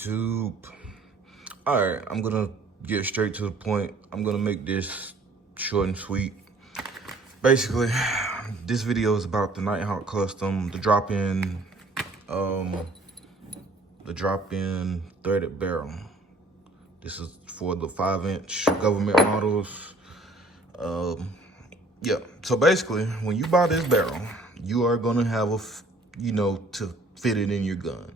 YouTube? All right, I'm gonna get straight to the point. I'm gonna make this short and sweet. Basically, this video is about the Nighthawk custom, the drop-in threaded barrel. This is for the 5-inch government models. Yeah, so basically, when you buy this barrel, you are gonna have to fit it in your gun.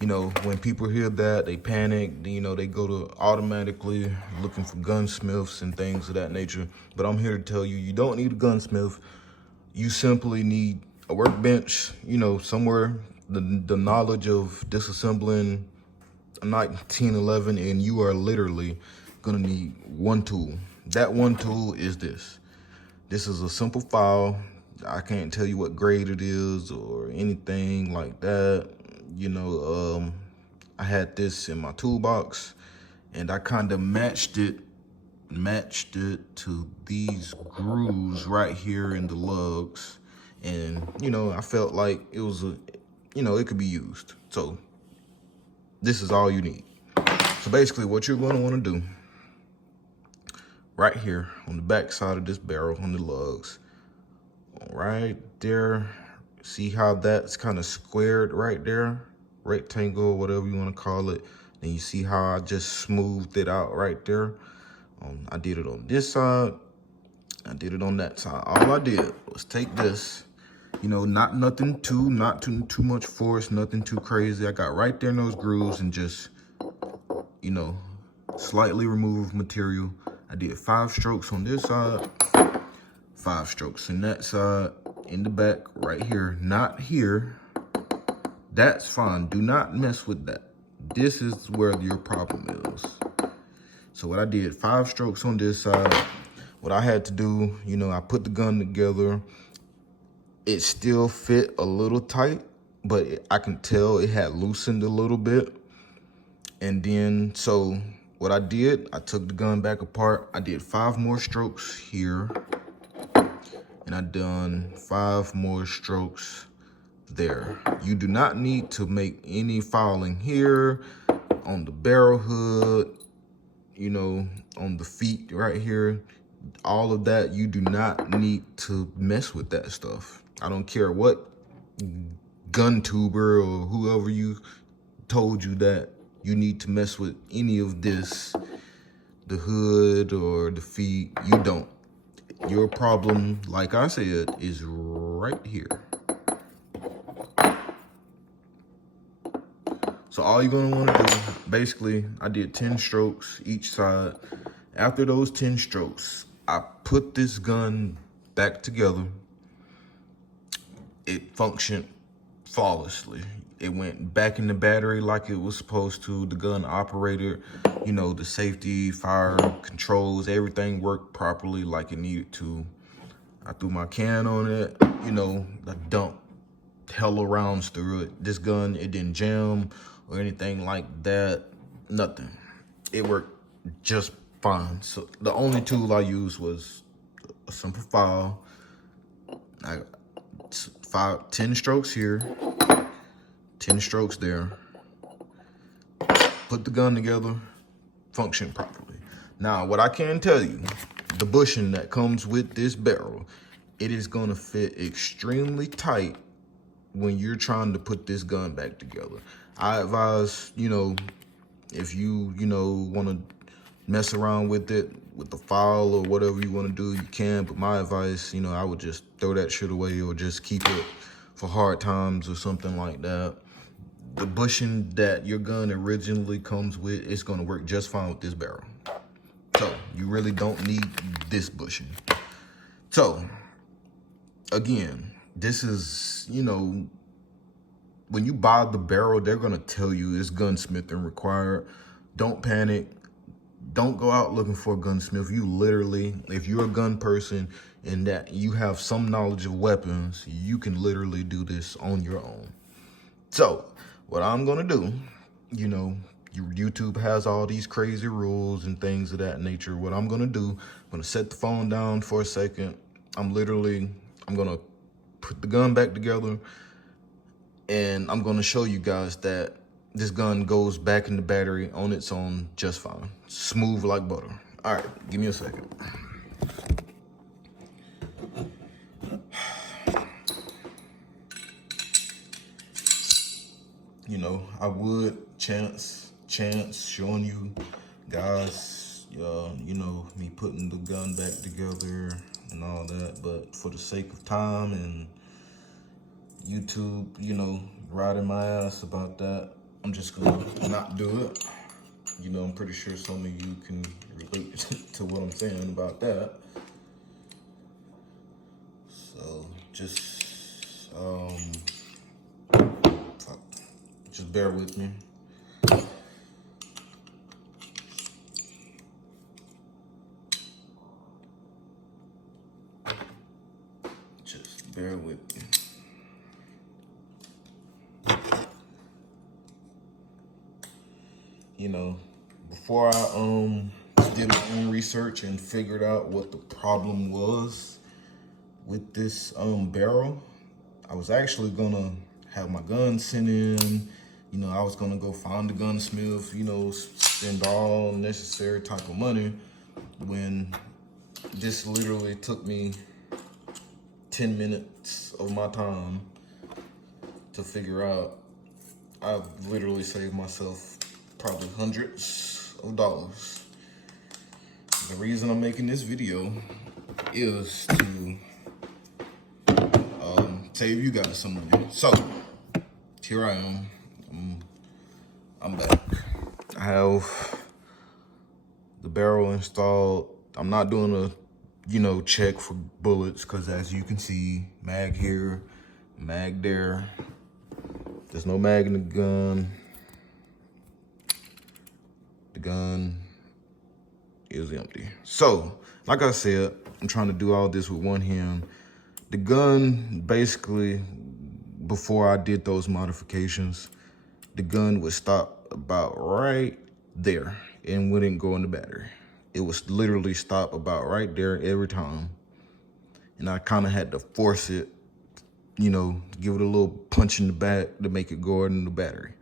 When people hear that, they panic, they go to automatically looking for gunsmiths and things of that nature. But I'm here to tell you, you don't need a gunsmith. You simply need a workbench, somewhere, the knowledge of disassembling a 1911, and you are literally gonna need one tool. That one tool is this. This is a simple file. I can't tell you what grade it is or anything like that. I had this in my toolbox and I kind of matched it to these grooves right here in the lugs. And, I felt like it was it could be used. So this is all you need. So basically what you're going to want to do right here on the back side of this barrel on the lugs, right there, see how that's kind of squared right there, rectangle, whatever you want to call it. Then you see how I just smoothed it out right there. I did it on this side, I did it on that side. All I did was take this, not too much force, nothing too crazy. I got right there in those grooves and just slightly remove material. I did 5 strokes on this side, 5 strokes in that side, in the back right here, not here. That's fine. Do not mess with that. This is where your problem is. So what I did, 5 strokes on this side. What I had to do, I put the gun together. It still fit a little tight, but I can tell it had loosened a little bit. And then, so what I did, I took the gun back apart. I did 5 more strokes here. And I done 5 more strokes there. You do not need to make any filing here, on the barrel hood, on the feet right here. All of that, you do not need to mess with that stuff. I don't care what gun tuber or whoever you told you that you need to mess with any of this, the hood or the feet. You don't. Your problem, like I said, is right here. So all you're gonna wanna do, basically, I did 10 strokes each side. After those 10 strokes, I put this gun back together. It functioned flawlessly. It went back in the battery like it was supposed to. The gun operated, the safety, fire controls, everything worked properly like it needed to. I threw my can on it, I dumped hella rounds through it. This gun, it didn't jam or anything like that, nothing. It worked just fine. So the only tool I used was a simple file. 10 strokes here, 10 strokes there. Put the gun together, function properly. Now, what I can tell you, the bushing that comes with this barrel, it is gonna fit extremely tight when you're trying to put this gun back together. I advise, if you, wanna mess around with it, with the file or whatever you wanna do, you can. But my advice, I would just throw that shit away or just keep it for hard times or something like that. The bushing that your gun originally comes with, it's gonna work just fine with this barrel. So you really don't need this bushing. So again, this is, when you buy the barrel, they're gonna tell you it's gunsmithing required. Don't panic. Don't go out looking for a gunsmith. You literally, if you're a gun person and that you have some knowledge of weapons, you can literally do this on your own. So what I'm gonna do, YouTube has all these crazy rules and things of that nature. What I'm gonna do, I'm gonna set the phone down for a second. I'm gonna put the gun back together, and I'm gonna show you guys that this gun goes back in the battery on its own just fine. Smooth like butter. All right, give me a second. You know, I would chance showing you guys, you know, me putting the gun back together and all that, but for the sake of time and YouTube, you know, riding my ass about that, I'm just gonna not do it. You know, I'm pretty sure some of you can relate to what I'm saying about that. So just bear with me. Just bear with me. You know, before I did my own research and figured out what the problem was with this barrel, I was actually gonna have my gun sent in. You know, I was gonna go find the gunsmith, you know, spend all necessary type of money, when this literally took me 10 minutes of my time to figure out. I've literally saved myself probably hundreds of dollars. The reason I'm making this video is to save you guys some money. So here I am. I'm back. I have the barrel installed. I'm not doing a, you know, check for bullets, because as you can see, mag here, mag there. There's no mag in the gun. The gun is empty. So, like I said, I'm trying to do all this with one hand. The gun, basically, before I did those modifications, the gun would stop about right there and wouldn't go in the battery. It was literally stop about right there every time. And I kind of had to force it, you know, give it a little punch in the back to make it go in the battery.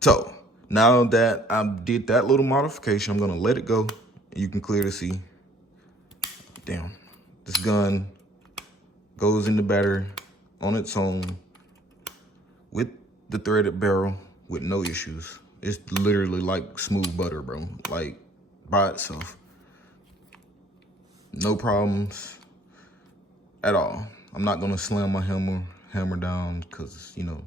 So now that I did that little modification, I'm gonna let it go. You can clearly see, damn, this gun goes in the battery on its own with the threaded barrel with no issues. It's literally like smooth butter, bro, like by itself. No problems at all. I'm not gonna slam my hammer down, because, you know,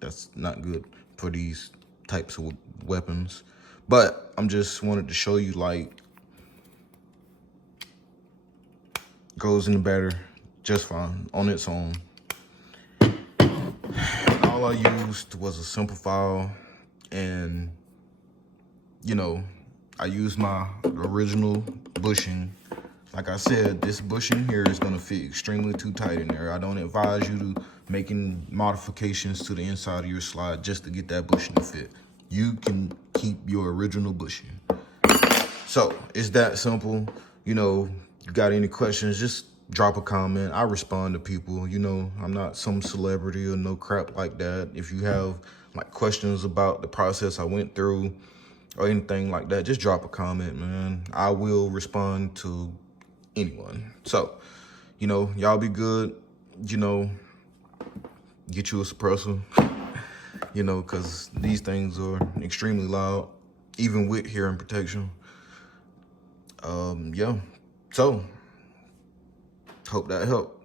that's not good for these types of weapons. But I'm just wanted to show you, like, goes in the battery just fine on its own. All I used was a simple file, and, you know, I used my original bushing. Like I said, this bushing here is gonna fit extremely too tight in there. I don't advise you to making modifications to the inside of your slide just to get that bushing to fit. You can keep your original bushing. So it's that simple. You know, you got any questions, just drop a comment. I respond to people. You know, I'm not some celebrity or no crap like that. If you have like questions about the process I went through or anything like that, just drop a comment, man. I will respond to anyone. So, you know, y'all be good. You know, get you a suppressor, you know, because these things are extremely loud, even with hearing protection. Yeah, so hope that helped.